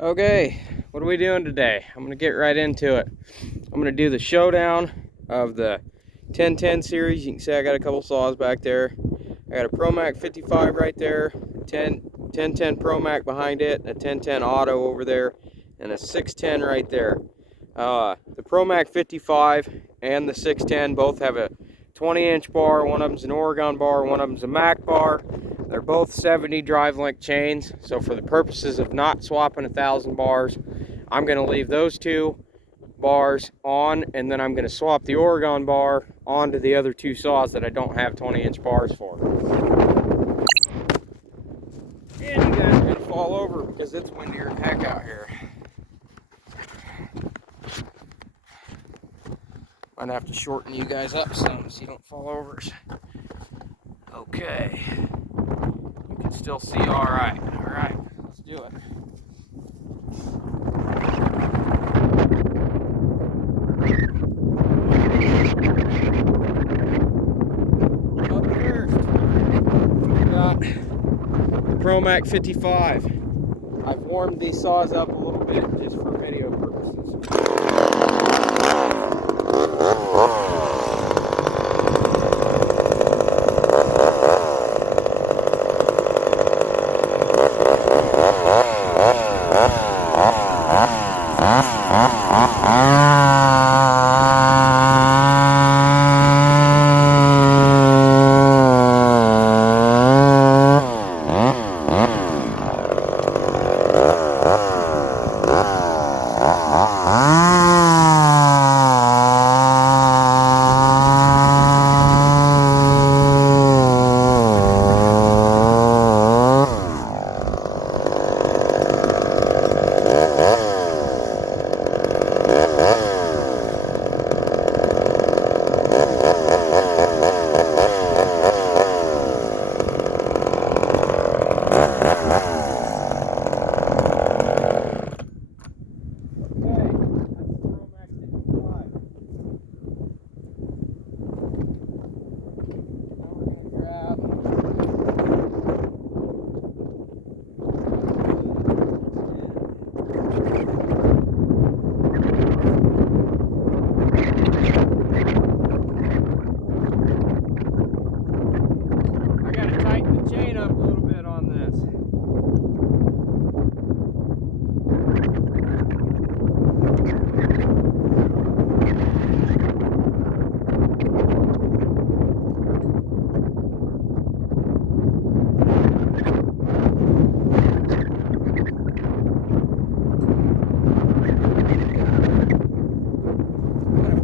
Okay, what are we doing today? I'm going to get right into it. I'm going to do the showdown of the 1010 series. You can see I got a couple saws back there. I got a ProMac 55 right there, 1010 ProMac behind it, a 1010 Auto over there, and a 610 right there. The ProMac 55 and the 610 both have a 20-inch bar. One of them's an Oregon bar, one of them's a Mac bar. They're both 70 drive link chains, so for the purposes of not swapping 1,000 bars, I'm going to leave those two bars on, and then I'm going to swap the Oregon bar onto the other two saws that I don't have 20-inch bars for. And you guys are going to fall over because it's windier than heck out here. Might have to shorten you guys up some so you don't fall over. Okay. You can still see all right. All right, let's do it. Up first, we got the ProMac 55. I've warmed these saws up a little bit just for video purposes.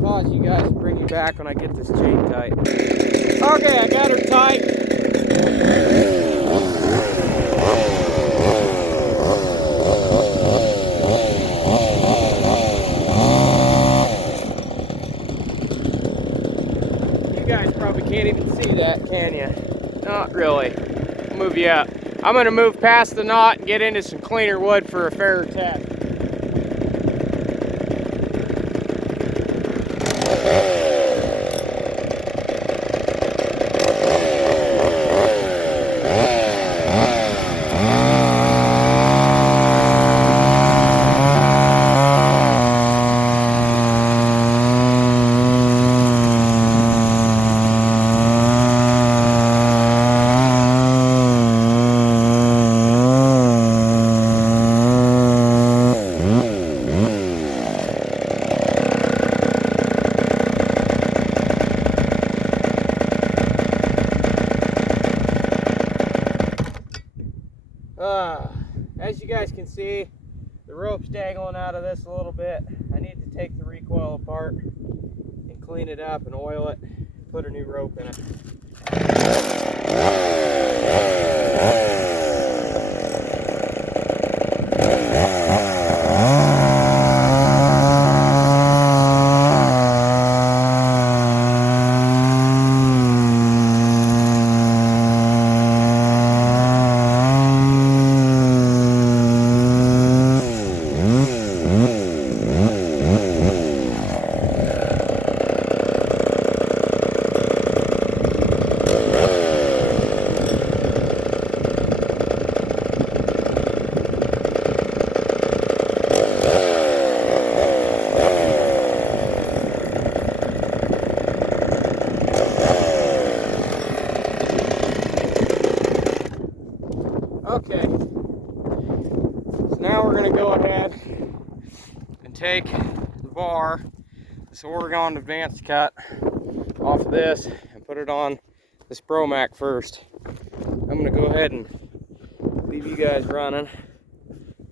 Pause you guys and bring you back when I get this chain tight. Okay, I got her tight. You guys probably can't even see that, can you? Not really. I'll move you up. I'm going to move past the knot and get into some cleaner wood for a fairer test. As you guys can see, the rope's dangling out of this a little bit. I need to take the recoil apart and clean it up and oil it, put a new rope in it. going to go ahead and take the bar, this Oregon Advanced cut, off of this and put it on this Pro-Mac first. I'm going to go ahead and leave you guys running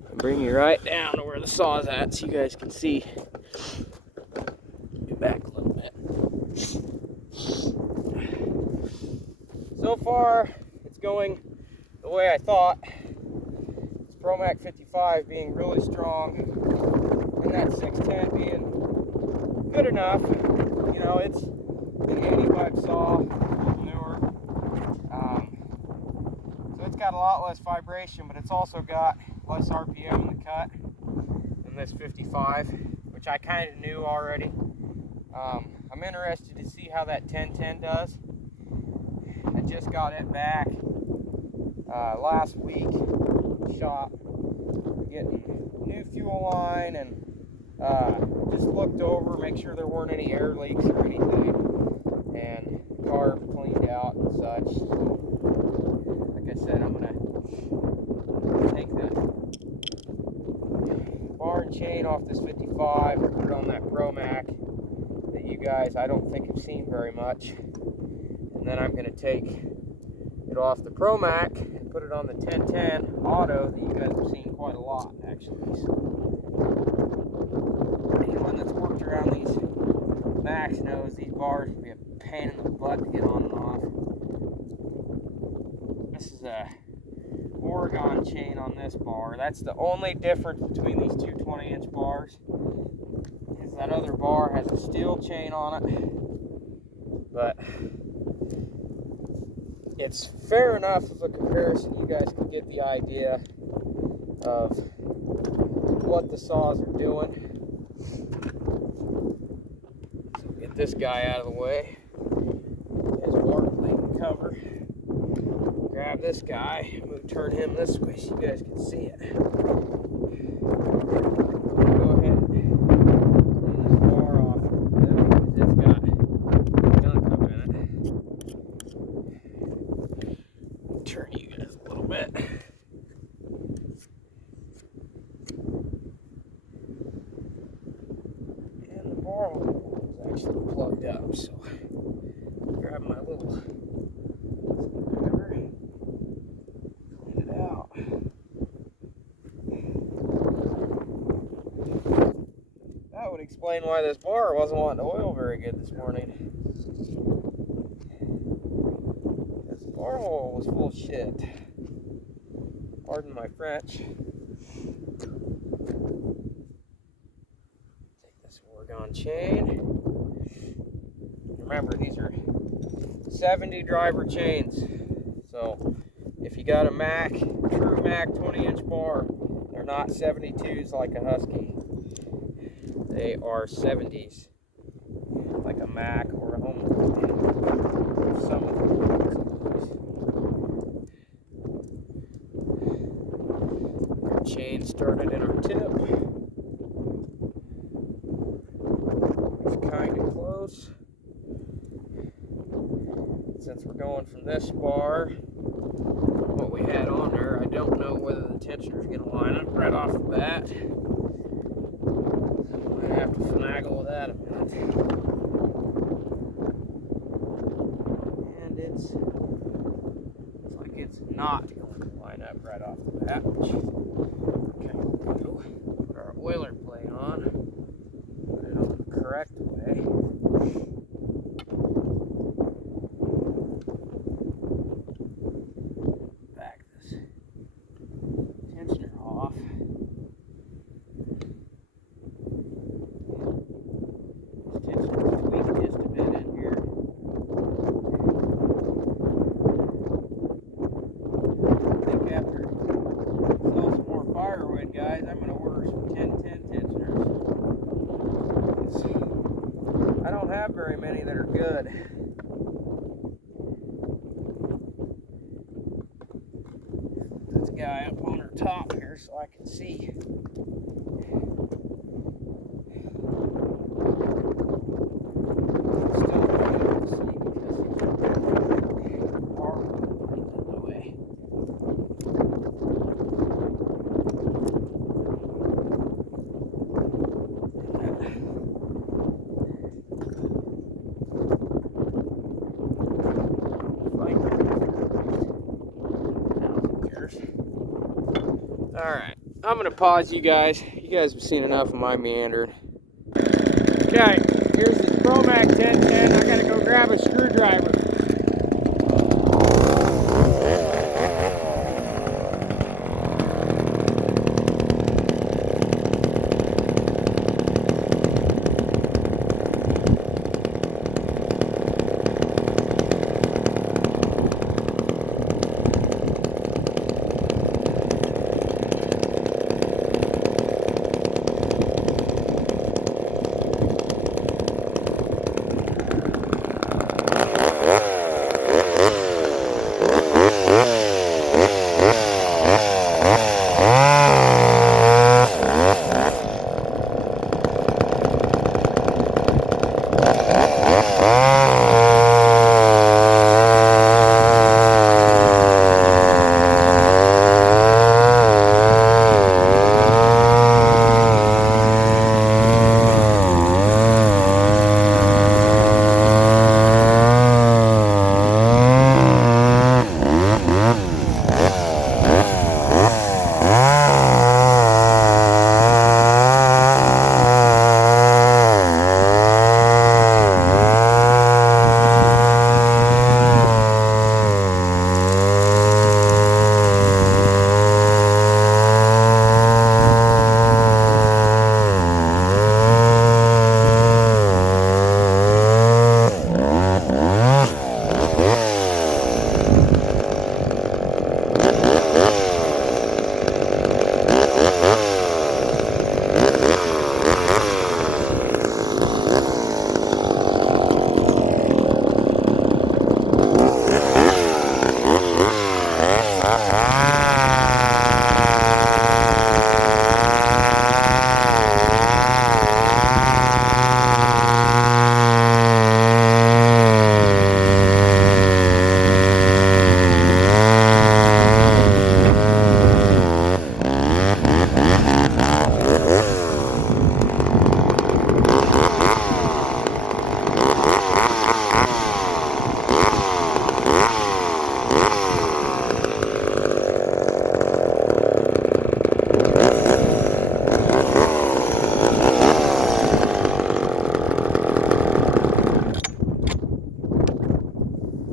and bring you right down to where the saw is at so you guys can see. Get back a little bit. So far, it's going the way I thought. This Pro-Mac 55 being really strong, and that 610 being good enough. You know, it's an 85 saw, a little newer. So it's got a lot less vibration, but it's also got less RPM in the cut than this 55, which I kind of knew already. I'm interested to see how that 1010 does. I just got it back last week, shop, getting new fuel line, and just looked over, make sure there weren't any air leaks or anything, and carb cleaned out and such. Like I said, I'm gonna take the bar and chain off this 55 and put it on that Pro-Mac that you guys, I don't think, have seen very much. And then I'm going to take it off the Pro-Mac and put it on the 1010 Auto that you guys have seen quite a lot, actually. So, anyone that's worked around these Macs knows these bars can be a pain in the butt to get on and off. This is a Oregon chain on this bar. That's the only difference between these two 20-inch bars. Is that other bar has a steel chain on it, but it's fair enough of a comparison. You guys can get the idea of what the saws are doing. So get this guy out of the way. His work they can cover. Grab this guy. I'm going to turn him this way so you guys can see it. Go ahead and clean this bar off because it's got gunk up in it. Turn you guys a little bit. And the bar is actually plugged up, so grab my little screwdriver, clean it out. That would explain why this bar wasn't wanting to oil very good this morning. This bar hole was full of shit. Pardon my French. Take this Oregon chain. Remember, these are 70 driver chains. So if you got a Mac, true Mac 20-inch bar, they're not 72s like a Husky. They are 70s, like a Mac or a Home. Some of them. Our chain started in our tip. It's kind of close. Since we're going from this bar, what we had on there, I don't know whether the tensioner is going to line up right off the bat. I have to finagle with that a minute. And it's like it's not going to line up right off the bat. Okay, we'll go put our oiler plate on, put it on the correct way. Back this tensioner off. Guys, I'm going to order some 1010 tensioners. I don't have very many that are good. Put this guy up on her top here so I can see. Still not able to see because the bar is in the way. gonna pause you guys. You guys have seen enough of my meandering. Okay, here's this Promac 1010. I gotta go grab a screwdriver.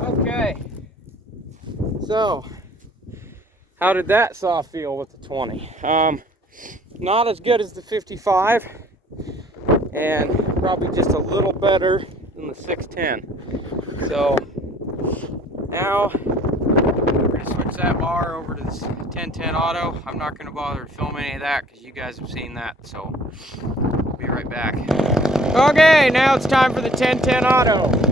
Okay, so how did that saw feel with the 20? Not as good as the 55, and probably just a little better than the 610. So now we're going to switch that bar over to this 1010 auto. I'm not going to bother to film any of that because you guys have seen that, so I'll be right back. Okay, now it's time for the 1010 auto.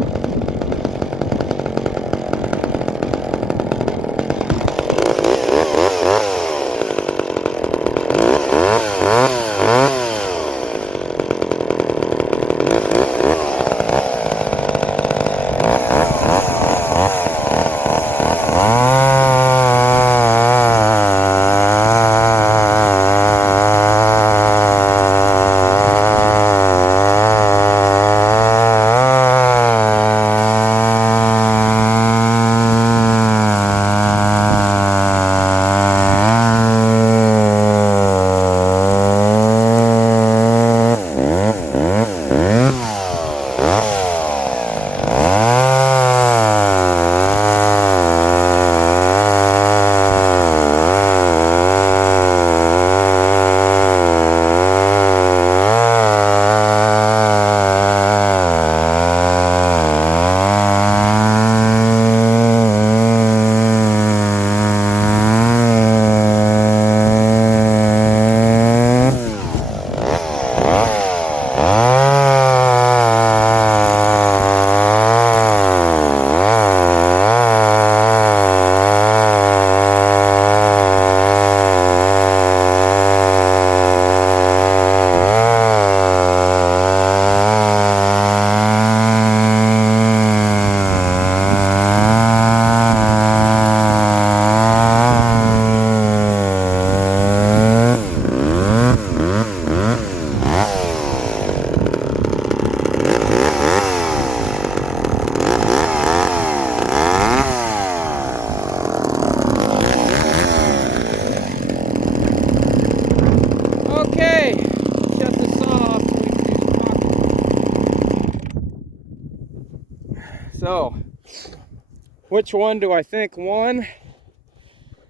which one do I think won?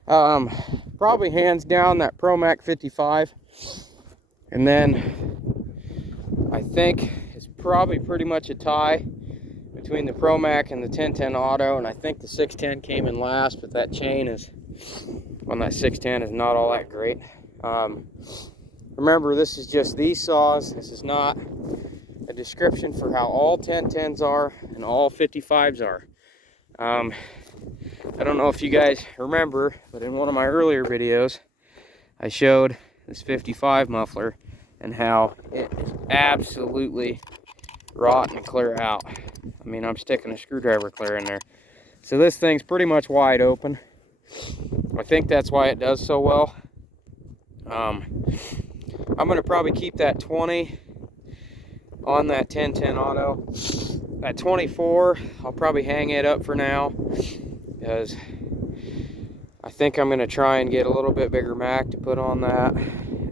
Probably hands down that Promac 55. And then I think it's probably pretty much a tie between the Promac and the 1010 Auto, and I think the 610 came in last, but that chain is on that 610 is not all that great. Remember, this is just these saws. This is not a description for how all 1010s are and all 55s are. I don't know if you guys remember, but in one of my earlier videos, I showed this 55 muffler and how it is absolutely rotten to clear out. I mean, I'm sticking a screwdriver clear in there. So this thing's pretty much wide open. I think that's why it does so well. I'm gonna probably keep that 20 on that 1010 Auto. That 24, I'll probably hang it up for now, because I think I'm gonna try and get a little bit bigger Mac to put on that.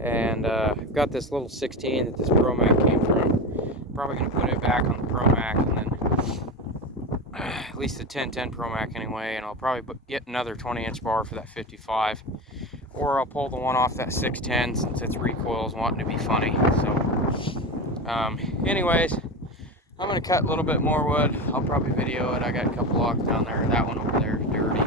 And I've got this little 16 that this Promac came from. Probably gonna put it back on the Promac, and then at least the 1010 Promac anyway, and I'll probably get another 20-inch bar for that 55, or I'll pull the one off that 610 since its recoil's wanting to be funny. So anyways, I'm gonna cut a little bit more wood. I'll probably video it. I got a couple logs down there. That one over there is dirty,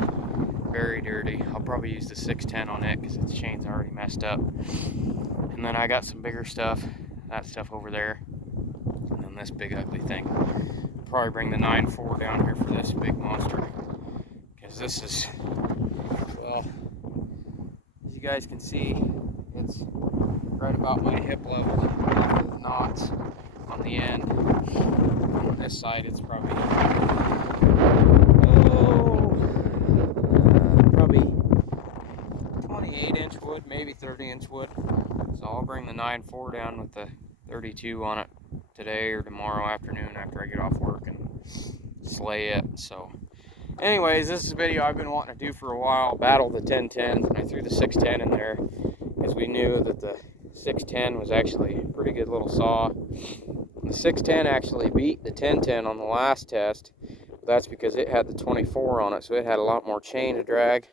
very dirty. I'll probably use the 610 on it because its chain's already messed up. And then I got some bigger stuff, that stuff over there, and then this big ugly thing. Probably bring the 9.4 down here for this big monster, because this is, well, as you guys can see, it's right about my hip level. The knots on the end. On this side, it's probably probably 28-inch wood, maybe 30-inch wood. So I'll bring the 9.4 down with the 32 on it today or tomorrow afternoon after I get off work and slay it. So anyways, this is a video I've been wanting to do for a while. Battle the 1010, and I threw the 610 in there because we knew that the 610 was actually a pretty good little saw. The 610 actually beat the 1010 on the last test. That's because it had the 24 on it, so it had a lot more chain to drag.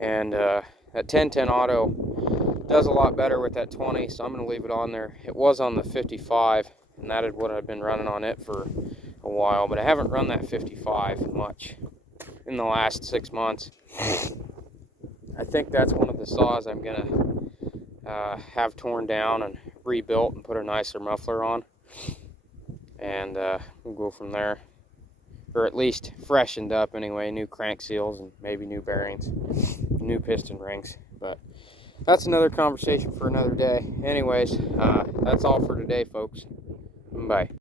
And that 1010 Auto does a lot better with that 20, so I'm going to leave it on there. It was on the 55, and that is what I've been running on it for a while, but I haven't run that 55 much in the last 6 months. I think that's one of the saws I'm going to have torn down and rebuilt and put a nicer muffler on, and we'll go from there, or at least freshened up anyway. New crank seals and maybe new bearings, new piston rings, but that's another conversation for another day. Anyways, that's all for today, folks. Bye.